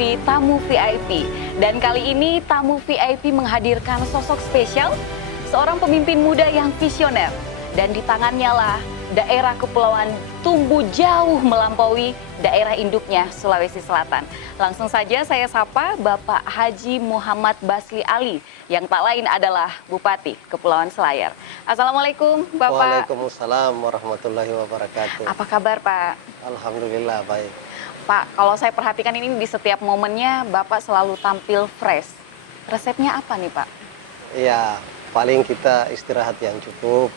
di Tamu VIP. Dan kali ini Tamu VIP menghadirkan sosok spesial, seorang pemimpin muda yang visioner. Dan di tangannya lah daerah kepulauan tumbuh jauh melampaui daerah induknya Sulawesi Selatan. Langsung saja saya sapa Bapak Haji Muhammad Basli Ali yang tak lain adalah Bupati Kepulauan Selayar. Assalamualaikum Bapak. Waalaikumsalam warahmatullahi wabarakatuh. Apa kabar Pak? Alhamdulillah baik. Pak, kalau saya perhatikan ini di setiap momennya Bapak selalu tampil fresh. Resepnya apa nih Pak? Ya, paling kita istirahat yang cukup,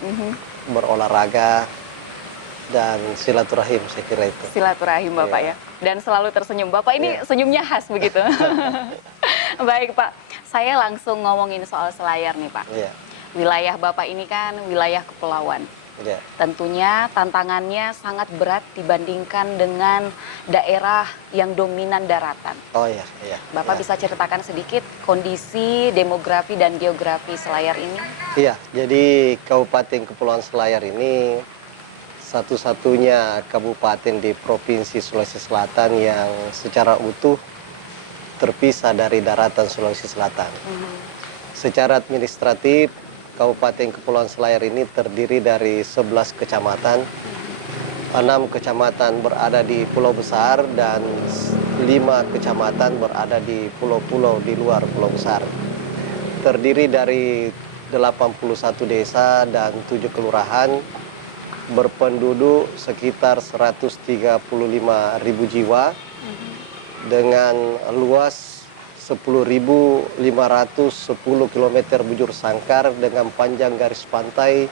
berolahraga, dan silaturahim saya kira itu. Silaturahim Bapak ya. Dan selalu tersenyum. Bapak ini senyumnya khas begitu. Baik Pak, saya langsung ngomongin soal Selayar nih Pak. Iya. Wilayah Bapak ini kan wilayah kepulauan. Iya. Tentunya tantangannya sangat berat dibandingkan dengan daerah yang dominan daratan. Oh iya, iya. Bapak ya. bisa ceritakan sedikit kondisi, demografi, dan geografi Selayar ini? Iya, jadi Kabupaten Kepulauan Selayar ini satu-satunya kabupaten di Provinsi Sulawesi Selatan yang secara utuh terpisah dari daratan Sulawesi Selatan. Secara administratif, Kabupaten Kepulauan Selayar ini terdiri dari 11 kecamatan, 6 kecamatan berada di pulau besar dan 5 kecamatan berada di pulau-pulau di luar pulau besar. Terdiri dari 81 desa dan 7 kelurahan, berpenduduk sekitar 135.000 jiwa dengan luas 10.510 km bujur sangkar dengan panjang garis pantai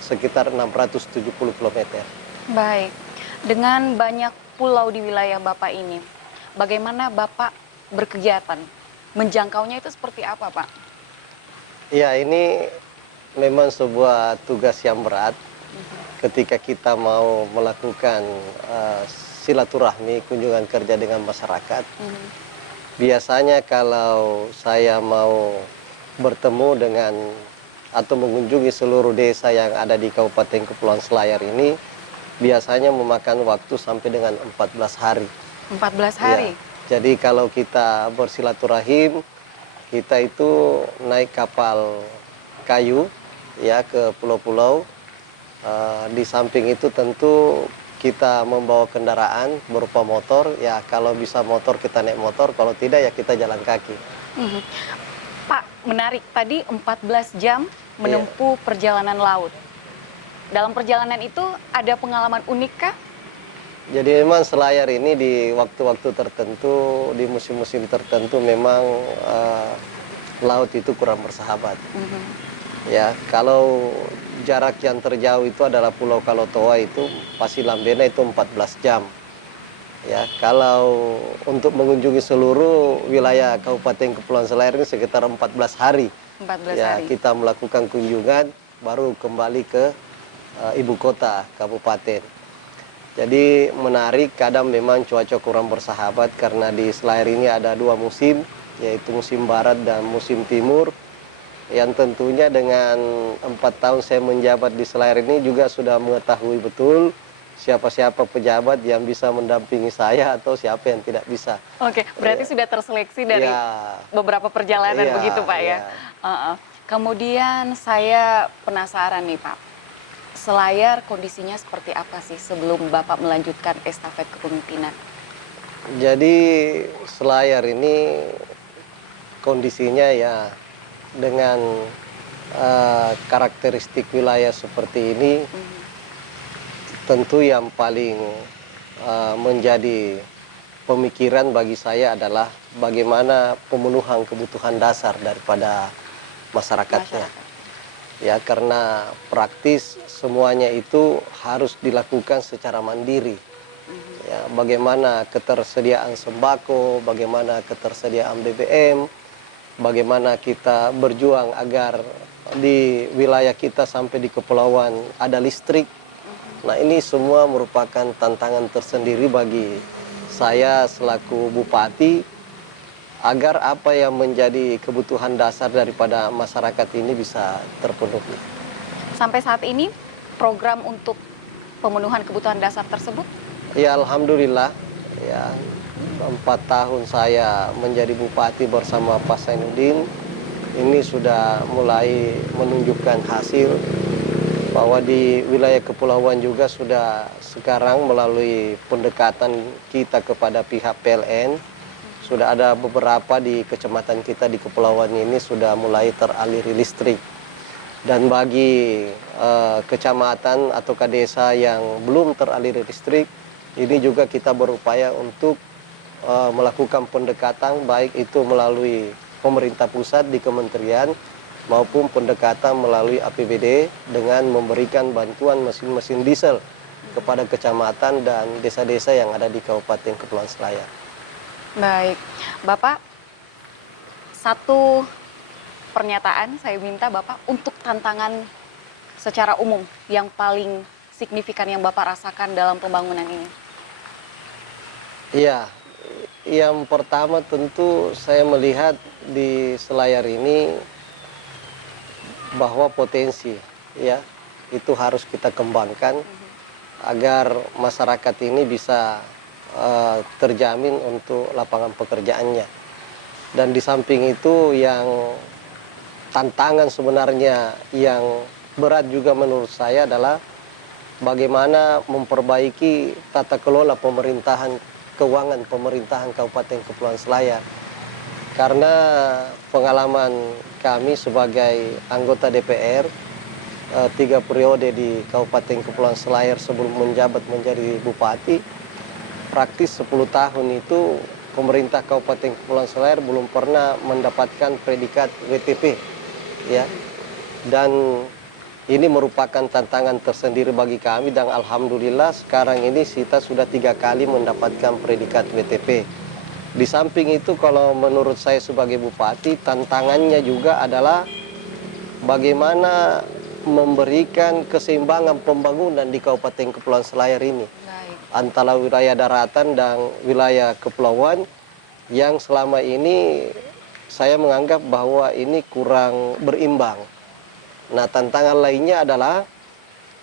sekitar 670 km. Baik, dengan banyak pulau di wilayah Bapak ini, bagaimana Bapak berkegiatan? Menjangkaunya itu seperti apa Pak? Ya, ini memang sebuah tugas yang berat ketika kita mau melakukan silaturahmi, kunjungan kerja dengan masyarakat. Biasanya kalau saya mau bertemu dengan atau mengunjungi seluruh desa yang ada di Kabupaten Kepulauan Selayar ini, biasanya memakan waktu sampai dengan 14 hari. 14 hari? Ya, jadi kalau kita bersilaturahim, kita itu naik kapal kayu ya ke pulau-pulau. Di samping itu tentu kita membawa kendaraan berupa motor, ya kalau bisa motor kita naik motor, kalau tidak ya kita jalan kaki. Pak, menarik, tadi 14 jam menempuh perjalanan laut. Dalam perjalanan itu ada pengalaman unik kah? Jadi memang Selayar ini di waktu-waktu tertentu, di musim-musim tertentu memang laut itu kurang bersahabat. Ya, kalau jarak yang terjauh itu adalah Pulau Kalotoa itu Pasilambena itu 14 jam. Ya, kalau untuk mengunjungi seluruh wilayah Kabupaten Kepulauan Selayar ini sekitar 14 hari. 14 ya, hari. Kita melakukan kunjungan baru kembali ke ibu kota kabupaten. Jadi menarik, kadang memang cuaca kurang bersahabat karena di Selayar ini ada 2 musim, yaitu musim barat dan musim timur. Yang tentunya dengan 4 tahun saya menjabat di Selayar ini juga sudah mengetahui betul siapa-siapa pejabat yang bisa mendampingi saya atau siapa yang tidak bisa. Oke, berarti sudah terseleksi dari beberapa perjalanan begitu Pak ya. Kemudian saya penasaran nih Pak, Selayar kondisinya seperti apa sih sebelum Bapak melanjutkan estafet kepemimpinan? Jadi Selayar ini kondisinya ya dengan karakteristik wilayah seperti ini, tentu yang paling menjadi pemikiran bagi saya adalah bagaimana pemenuhan kebutuhan dasar daripada masyarakatnya. Ya, karena praktis semuanya itu harus dilakukan secara mandiri. Ya, bagaimana ketersediaan sembako, bagaimana ketersediaan BBM, bagaimana kita berjuang agar di wilayah kita sampai di kepulauan ada listrik. Nah, ini semua merupakan tantangan tersendiri bagi saya selaku bupati agar apa yang menjadi kebutuhan dasar daripada masyarakat ini bisa terpenuhi. Sampai saat ini program untuk pemenuhan kebutuhan dasar tersebut? Ya, alhamdulillah ya 4 tahun saya menjadi bupati bersama Pak Zainuddin, ini sudah mulai menunjukkan hasil bahwa di wilayah kepulauan juga sudah sekarang melalui pendekatan kita kepada pihak PLN, sudah ada beberapa di kecamatan kita di kepulauan ini sudah mulai teraliri listrik. Dan bagi kecamatan atau desa yang belum teraliri listrik, ini juga kita berupaya untuk melakukan pendekatan, baik itu melalui pemerintah pusat di kementerian maupun pendekatan melalui APBD dengan memberikan bantuan mesin-mesin diesel kepada kecamatan dan desa-desa yang ada di Kabupaten Kepulauan Selayar. Baik, Bapak, satu pernyataan saya minta Bapak untuk tantangan secara umum yang paling signifikan yang Bapak rasakan dalam pembangunan ini. Iya, yang pertama tentu saya melihat di Selayar ini bahwa potensi ya itu harus kita kembangkan agar masyarakat ini bisa terjamin untuk lapangan pekerjaannya. Dan di samping itu yang tantangan sebenarnya yang berat juga menurut saya adalah bagaimana memperbaiki tata kelola pemerintahan keuangan pemerintahan Kabupaten Kepulauan Selayar. Karena pengalaman kami sebagai anggota DPR 3 periode di Kabupaten Kepulauan Selayar sebelum menjabat menjadi bupati, praktis 10 tahun itu pemerintah Kabupaten Kepulauan Selayar belum pernah mendapatkan predikat WTP, ya. Dan ini merupakan tantangan tersendiri bagi kami dan alhamdulillah sekarang ini kita sudah 3 kali mendapatkan predikat WTP. Di samping itu kalau menurut saya sebagai bupati tantangannya juga adalah bagaimana memberikan keseimbangan pembangunan di Kabupaten Kepulauan Selayar ini. Baik. Antara wilayah daratan dan wilayah kepulauan yang selama ini saya menganggap bahwa ini kurang berimbang. Nah, tantangan lainnya adalah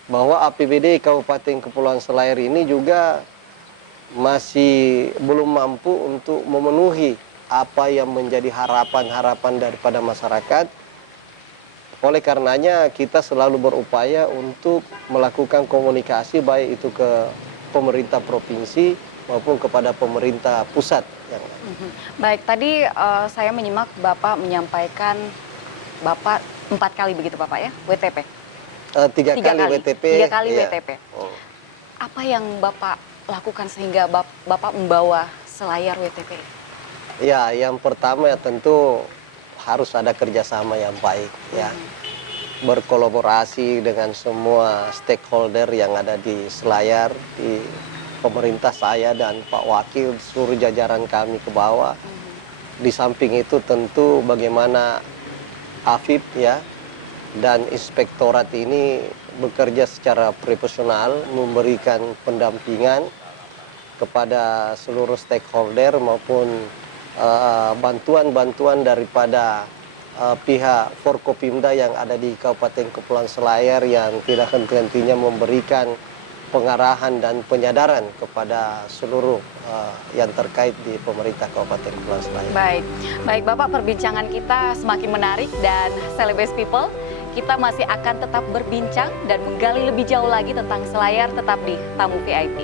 bahwa APBD Kabupaten Kepulauan Selayar ini juga masih belum mampu untuk memenuhi apa yang menjadi harapan-harapan daripada masyarakat. Oleh karenanya kita selalu berupaya untuk melakukan komunikasi baik itu ke pemerintah provinsi maupun kepada pemerintah pusat. Baik, tadi saya menyimak Bapak menyampaikan Bapak 4 kali begitu Bapak ya, WTP? 3 kali WTP. 3 kali iya. WTP. Apa yang Bapak lakukan sehingga Bapak membawa Selayar WTP? Ya, yang pertama ya tentu harus ada kerjasama yang baik ya. Berkolaborasi dengan semua stakeholder yang ada di Selayar, di pemerintah saya dan Pak Wakil, seluruh jajaran kami ke bawah. Di samping itu tentu bagaimana AFIP ya dan inspektorat ini bekerja secara profesional, memberikan pendampingan kepada seluruh stakeholder maupun bantuan-bantuan daripada pihak Forkopimda yang ada di Kabupaten Kepulauan Selayar yang tidak henti-hentinya memberikan pengarahan dan penyadaran kepada seluruh yang terkait di pemerintah Kabupaten Kepulauan Selayar. Baik, baik Bapak, perbincangan kita semakin menarik dan Celebes People, kita masih akan tetap berbincang dan menggali lebih jauh lagi tentang Selayar tetap di Tamu VIP.